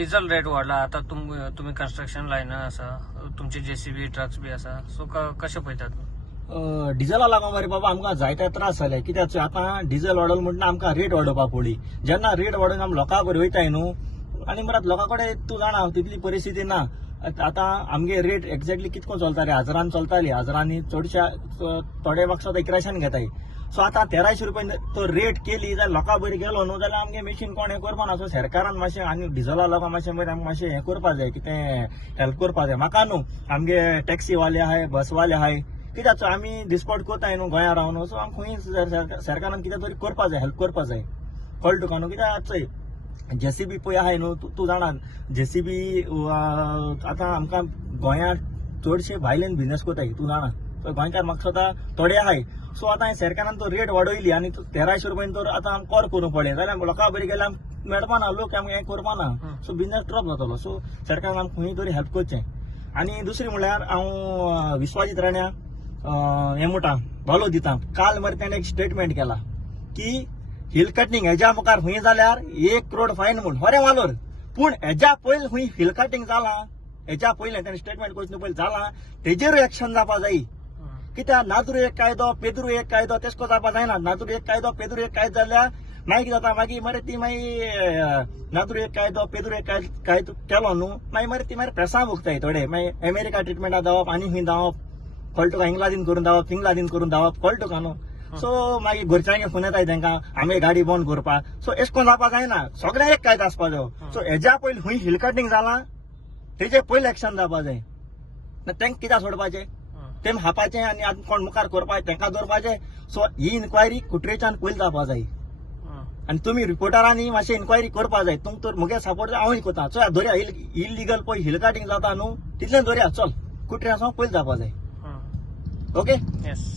diesel rate वाढला आता तुम्ही कन्स्ट्रक्शन लाईन असा तुमचे जेसीबी ट्रक्स बी असा सो कशे पळयतात डिझेला लागून मरे बाबा आमकां जायते त्रास जाले कित्याक आतां डिझेल वाडल म्हणटा आमकां रेट वाडोवपाक पडली जेन्ना रेट वाडोवन आमी लोकां बरें वयताय न्हू आनी मरात लोकां कडेन तूं जाणा तितली परिस्थिती ना आतां आमगे रेट एक्झॅक्टली कितको चलताले हजारान चलताली हजारांनी चडशा थोडे म्हाका 1100 घेताय सो आतां 1300 रुपया तो रेट केली जाल्यार लोकां बरी गेलो न्हू जाल्यार आमगे मेशीन कोण हें करपा ना सो सरकारान मातशें आनी डिझेला लोकांक मातशें हें करपा जाय कितें हेल्प करपा जाय म्हाका न्हू आमगे टॅक्सी वाले आहाय बस वाले आहाय कित्याक आमी दिसपट कोताय न्हू गोंया रावन सो आमकां खंय सरकारान कितें तरी करपा जाय हेल्प करपा जाय कळ्ळें तुका न्हू कित्याक चोय जेसीबी पळय आहाय न्हू तूं जाणा जेसीबी आतां आमकां गोंयांत चडशे भायल्यान बिझनेस कोताय तूं जाणा सो गोंयकार म्हाका स्वता थोडे आहाय सो आतां सरकारान तो रेट वाडयली आनी 1300 रुपयान तर आतां आमकां कर करूंक पडलें जाल्यार लोकां बरी गेल्यार मेळपा ना लोक आमकां हें करपा ना सो बिझनेस ड्रॉप जातलो सो सरकारान आमकां खंय तरी हेल्प करचें आनी दुसरी म्हणल्यार हांव विश्वाजीत राण्या हें म्हणटा वालो दिता काल मरे ताणें एक स्टेटमेंट केला की हिल कटिंग हेज्या मुखार खंय जाल्यार 1 करोड फायन म्हूण खरें वालोर पूण हेज्या पयलीं खंय हिल कटिंग जालां हेज्या पयलें ताणें स्टेटमेंट करचे पयलीं जालां तेजेर एक्शन जावपा जायी कित्याक नादुरू एक कायदो पेदुरू एक कायदो तेशको जावपा जायना नादुरू एक कायदो पेदुरू एक कायदो जाल्यार मागीर कितें जाता मागीर मरे ती मागीर नादुरू एक कायदो पेदुरू एक कायदो केलो न्हू मागीर मरे ती मागीर प्रेसां भोगताय थोडे मागीर अमेरिका ट्रिटमेंटाक धांवप आनी खंय धांवप कळ्ळें तुका इंग्लाजीन करून धांवप फिंग्लाजीन करून धांवप कळ्ळें तुका न्हू सो मागीर घरच्यांगे फोन येताय तांकां आमी गाडी बंद करपाक सो एश कोन्न जावपा जायना सगळ्यांक एक कायदो आसपा जायो सो हेज्या पयलीं खंय हिल कटिंग जालां तेजे पयलीं एक्शन जावपा जाय तांकां कित्याक सोडपाचें तेम हापाचें आनी आतां कोण मुखार करपाचें तांकां दवरपाचें सो ही इन्क्वायरी कुट्रेच्यान पयलीं जावपा जाय आनी तुमी रिपोर्टरांनी मातशें इन्क्वायरी करपा जाय तुमकां तर म्हगे सपोर्ट हांवूय कोता चल धरया इल्लीगल पळय हिल कटिंग जाता न्हू तितलें धरया चल कुट्रेसां पयलीं जावपा जाय ओके येस